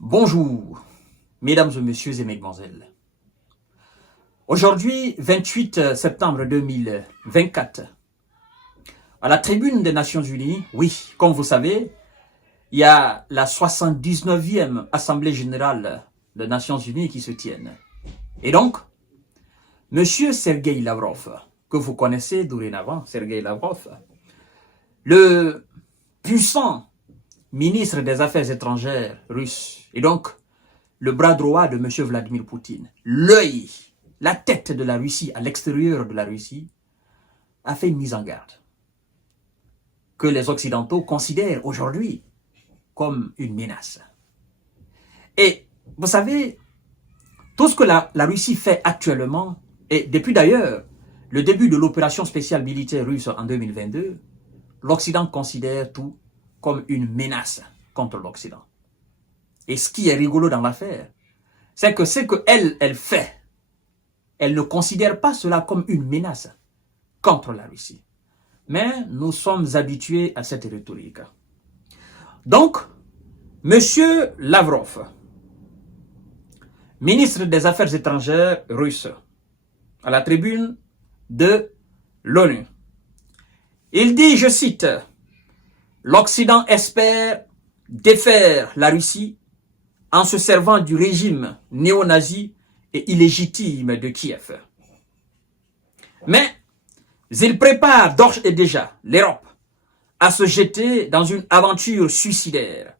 Bonjour, mesdames et messieurs et mesdemoiselles. Aujourd'hui, 28 septembre 2024, à la tribune des Nations Unies, oui, comme vous savez, il y a la 79e Assemblée Générale des Nations Unies qui se tienne. Et donc, Monsieur Sergueï Lavrov, que vous connaissez dorénavant, Sergueï Lavrov, le puissant ministre des Affaires étrangères russe, et donc le bras droit de M. Vladimir Poutine, l'œil, la tête de la Russie à l'extérieur de la Russie, a fait une mise en garde que les Occidentaux considèrent aujourd'hui comme une menace. Et vous savez, tout ce que la Russie fait actuellement, et depuis d'ailleurs le début de l'opération spéciale militaire russe en 2022, l'Occident considère tout comme une menace contre l'Occident. Et ce qui est rigolo dans l'affaire, c'est que ce qu'elle fait, elle ne considère pas cela comme une menace contre la Russie. Mais nous sommes habitués à cette rhétorique. Donc, M. Lavrov, ministre des Affaires étrangères russe, à la tribune de l'ONU, il dit, je cite, « L'Occident espère défaire la Russie en se servant du régime néo-nazi et illégitime de Kiev. Mais il prépare d'ores et déjà l'Europe à se jeter dans une aventure suicidaire,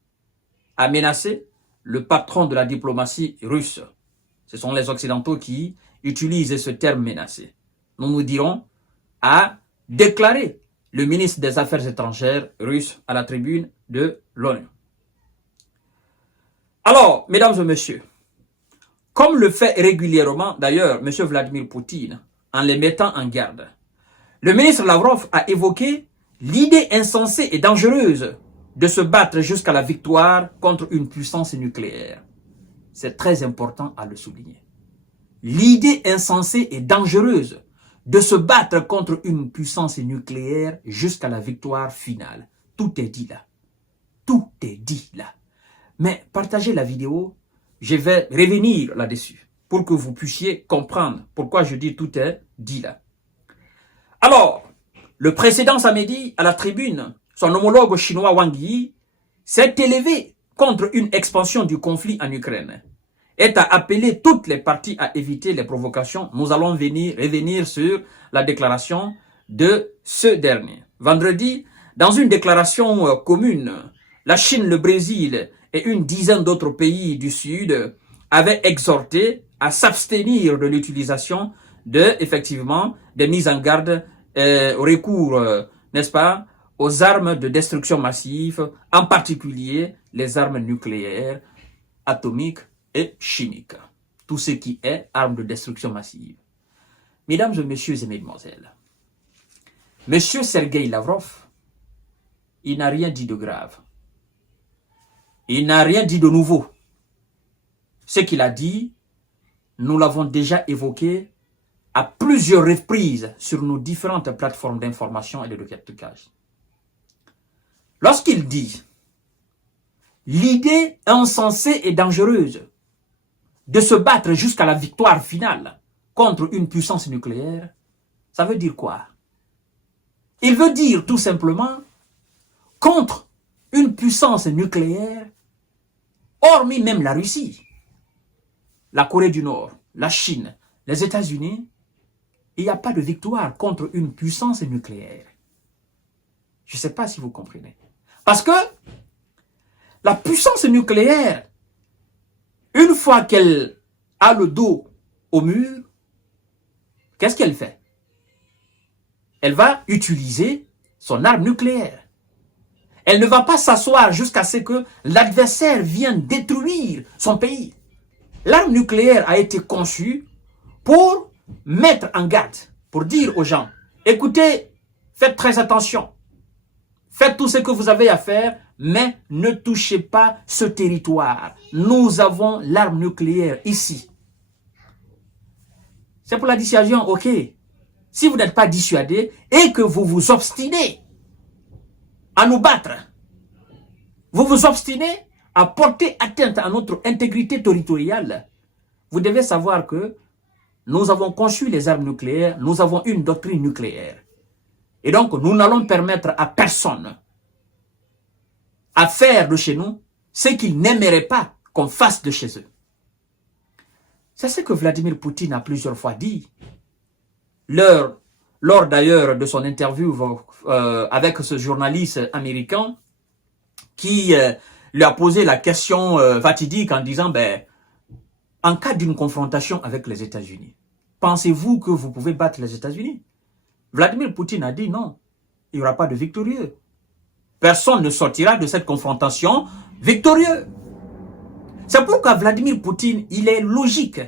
à menacer le patron de la diplomatie russe. » Ce sont les Occidentaux qui utilisent ce terme menacé. Nous dirons à déclarer le ministre des Affaires étrangères russe à la tribune de l'ONU. Alors, mesdames et messieurs, comme le fait régulièrement d'ailleurs M. Vladimir Poutine en les mettant en garde, le ministre Lavrov a évoqué l'idée insensée et dangereuse de se battre jusqu'à la victoire contre une puissance nucléaire. C'est très important à le souligner. L'idée insensée et dangereuse de se battre contre une puissance nucléaire jusqu'à la victoire finale. Tout est dit là. Tout est dit là. Mais partagez la vidéo, je vais revenir là-dessus pour que vous puissiez comprendre pourquoi je dis tout est dit là. Alors, le précédent samedi, à la tribune, son homologue chinois Wang Yi s'est élevé contre une expansion du conflit en Ukraine et a appelé toutes les parties à éviter les provocations. Nous allons revenir sur la déclaration de ce dernier. Vendredi, dans une déclaration commune, la Chine, le Brésil et une dizaine d'autres pays du Sud avaient exhorté à s'abstenir de l'utilisation effectivement, des mises en garde au recours, n'est-ce pas, aux armes de destruction massive, en particulier les armes nucléaires, atomiques et chimiques. Tout ce qui est armes de destruction massive. Mesdames et messieurs et mesdemoiselles, M. Sergueï Lavrov, il n'a rien dit de grave. Il n'a rien dit de nouveau. Ce qu'il a dit, nous l'avons déjà évoqué à plusieurs reprises sur nos différentes plateformes d'information et de décryptage. Lorsqu'il dit l'idée insensée et dangereuse de se battre jusqu'à la victoire finale contre une puissance nucléaire, ça veut dire quoi? Il veut dire tout simplement contre une puissance nucléaire, hormis même la Russie, la Corée du Nord, la Chine, les États-Unis, il n'y a pas de victoire contre une puissance nucléaire. Je ne sais pas si vous comprenez. Parce que la puissance nucléaire, une fois qu'elle a le dos au mur, qu'est-ce qu'elle fait? Elle va utiliser son arme nucléaire. Elle ne va pas s'asseoir jusqu'à ce que l'adversaire vienne détruire son pays. L'arme nucléaire a été conçue pour mettre en garde, pour dire aux gens, écoutez, faites très attention, faites tout ce que vous avez à faire, mais ne touchez pas ce territoire. Nous avons l'arme nucléaire ici. C'est pour la dissuasion, ok. Si vous n'êtes pas dissuadé et que vous vous obstinez à nous battre, vous vous obstinez à porter atteinte à notre intégrité territoriale, vous devez savoir que nous avons conçu les armes nucléaires, nous avons une doctrine nucléaire. Et donc, nous n'allons permettre à personne à faire de chez nous ce qu'ils n'aimeraient pas qu'on fasse de chez eux. C'est ce que Vladimir Poutine a plusieurs fois dit. Lors d'ailleurs de son interview avec ce journaliste américain qui lui a posé la question fatidique en disant en cas d'une confrontation avec les États-Unis, pensez-vous que vous pouvez battre les États-Unis? Vladimir Poutine a dit non, il n'y aura pas de victorieux. Personne ne sortira de cette confrontation victorieux. C'est pourquoi Vladimir Poutine, il est logique.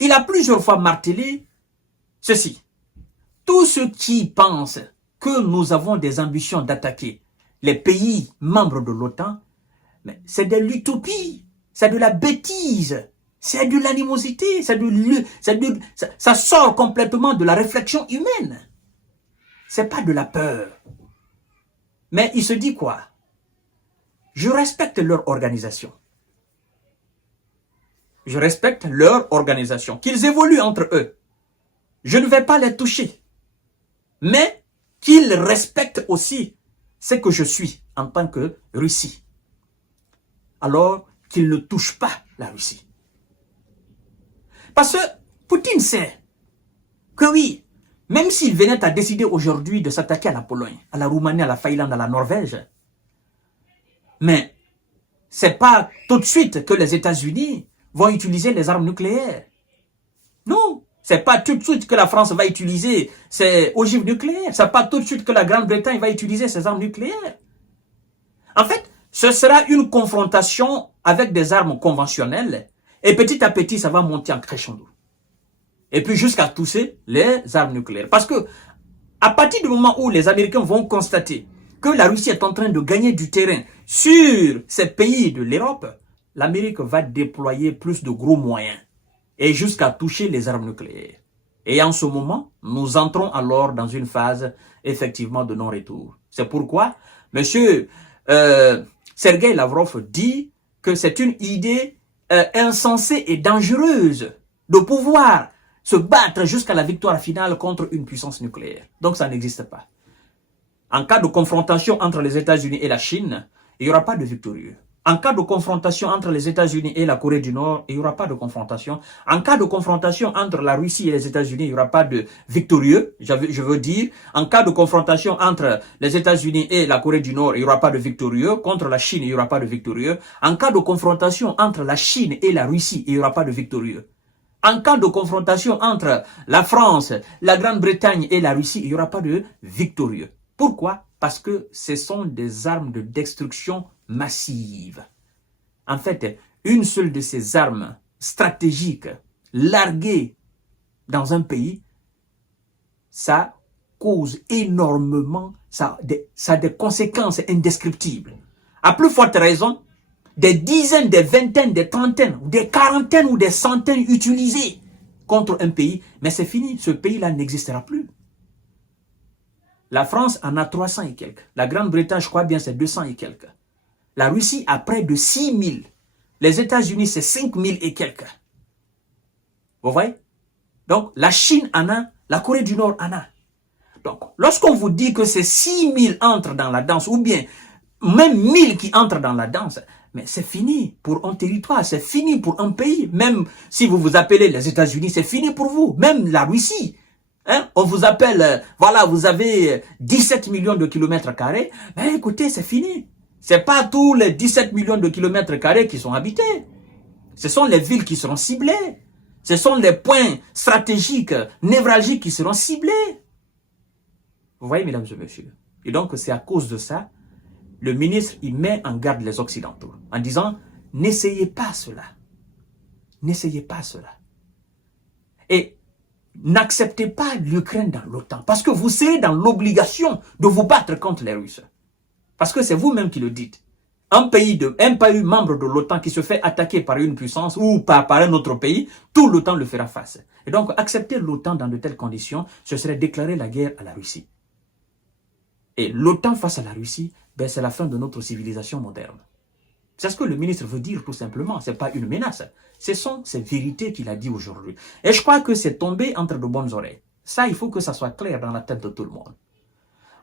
Il a plusieurs fois martelé ceci. Tous ceux qui pensent que nous avons des ambitions d'attaquer les pays membres de l'OTAN, c'est de l'utopie, c'est de la bêtise, c'est de l'animosité, ça sort complètement de la réflexion humaine. C'est pas de la peur. Mais il se dit quoi? Je respecte leur organisation. Je respecte leur organisation. Qu'ils évoluent entre eux. Je ne vais pas les toucher. Mais qu'ils respectent aussi ce que je suis en tant que Russie. Alors qu'ils ne touchent pas la Russie. Parce que Poutine sait que oui, même s'il venait à décider aujourd'hui de s'attaquer à la Pologne, à la Roumanie, à la Finlande, à la Norvège, mais c'est pas tout de suite que les États-Unis vont utiliser les armes nucléaires. Non, c'est pas tout de suite que la France va utiliser ses ogives nucléaires. C'est pas tout de suite que la Grande-Bretagne va utiliser ses armes nucléaires. En fait, ce sera une confrontation avec des armes conventionnelles et petit à petit, ça va monter en crescendo. Et puis jusqu'à toucher les armes nucléaires. Parce que à partir du moment où les Américains vont constater que la Russie est en train de gagner du terrain sur ces pays de l'Europe, l'Amérique va déployer plus de gros moyens et jusqu'à toucher les armes nucléaires. Et en ce moment, nous entrons alors dans une phase effectivement de non-retour. C'est pourquoi M. Sergueï Lavrov dit que c'est une idée insensée et dangereuse de pouvoir se battre jusqu'à la victoire finale contre une puissance nucléaire. Donc ça n'existe pas. En cas de confrontation entre les États-Unis et la Chine, il n'y aura pas de victorieux. En cas de confrontation entre les États-Unis et la Corée du Nord, il n'y aura pas de confrontation. En cas de confrontation entre la Russie et les États-Unis, il n'y aura pas de victorieux. Je veux dire, en cas de confrontation entre les États-Unis et la Corée du Nord, il n'y aura pas de victorieux. Contre la Chine, il n'y aura pas de victorieux. En cas de confrontation entre la Chine et la Russie, il n'y aura pas de victorieux. En cas de confrontation entre la France, la Grande-Bretagne et la Russie, il n'y aura pas de victorieux. Pourquoi? Parce que ce sont des armes de destruction massive. En fait, une seule de ces armes stratégiques larguées dans un pays, ça cause énormément, ça a des conséquences indescriptibles. À plus forte raison, des dizaines, des vingtaines, des trentaines, des quarantaines ou des centaines utilisées contre un pays, mais c'est fini, ce pays-là n'existera plus. La France en a 300 et quelques. La Grande-Bretagne, je crois bien, c'est 200 et quelques. La Russie a près de 6000. Les États-Unis, c'est 5000 et quelques. Vous voyez? Donc, la Chine en a, la Corée du Nord en a. Donc, lorsqu'on vous dit que c'est 6000 entrent dans la danse, ou bien même 1000 qui entrent dans la danse, mais c'est fini pour un territoire, c'est fini pour un pays. Même si vous vous appelez les États-Unis, c'est fini pour vous. Même la Russie. Hein? On vous appelle, voilà, vous avez 17 millions de kilomètres carrés. Ben écoutez, c'est fini. C'est pas tous les 17 millions de kilomètres carrés qui sont habités. Ce sont les villes qui seront ciblées. Ce sont les points stratégiques, névralgiques qui seront ciblés. Vous voyez, mesdames et messieurs. Et donc, c'est à cause de ça, le ministre, il met en garde les Occidentaux en disant, n'essayez pas cela. N'essayez pas cela. Et n'acceptez pas l'Ukraine dans l'OTAN, parce que vous serez dans l'obligation de vous battre contre les Russes. Parce que c'est vous-même qui le dites. Un pays membre de l'OTAN qui se fait attaquer par une puissance ou par un autre pays, tout l'OTAN le fera face. Et donc, accepter l'OTAN dans de telles conditions, ce serait déclarer la guerre à la Russie. Et l'OTAN face à la Russie, ben, c'est la fin de notre civilisation moderne. C'est ce que le ministre veut dire tout simplement. Ce n'est pas une menace. Ce sont ces vérités qu'il a dit aujourd'hui. Et je crois que c'est tombé entre de bonnes oreilles. Ça, il faut que ça soit clair dans la tête de tout le monde.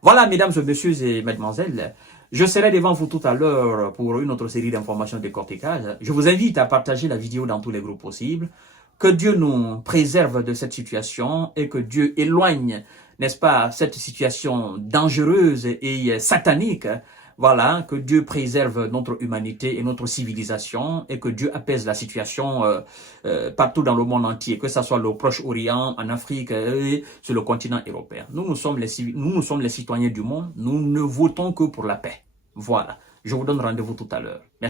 Voilà, mesdames et messieurs et mesdemoiselles, je serai devant vous tout à l'heure pour une autre série d'informations de décortiquage. Je vous invite à partager la vidéo dans tous les groupes possibles. Que Dieu nous préserve de cette situation et que Dieu éloigne, n'est-ce pas, cette situation dangereuse et satanique. Voilà, que Dieu préserve notre humanité et notre civilisation et que Dieu apaise la situation partout dans le monde entier, que ce soit au Proche-Orient, en Afrique et sur le continent européen. Nous sommes les citoyens du monde, nous ne votons que pour la paix. Voilà, je vous donne rendez-vous tout à l'heure.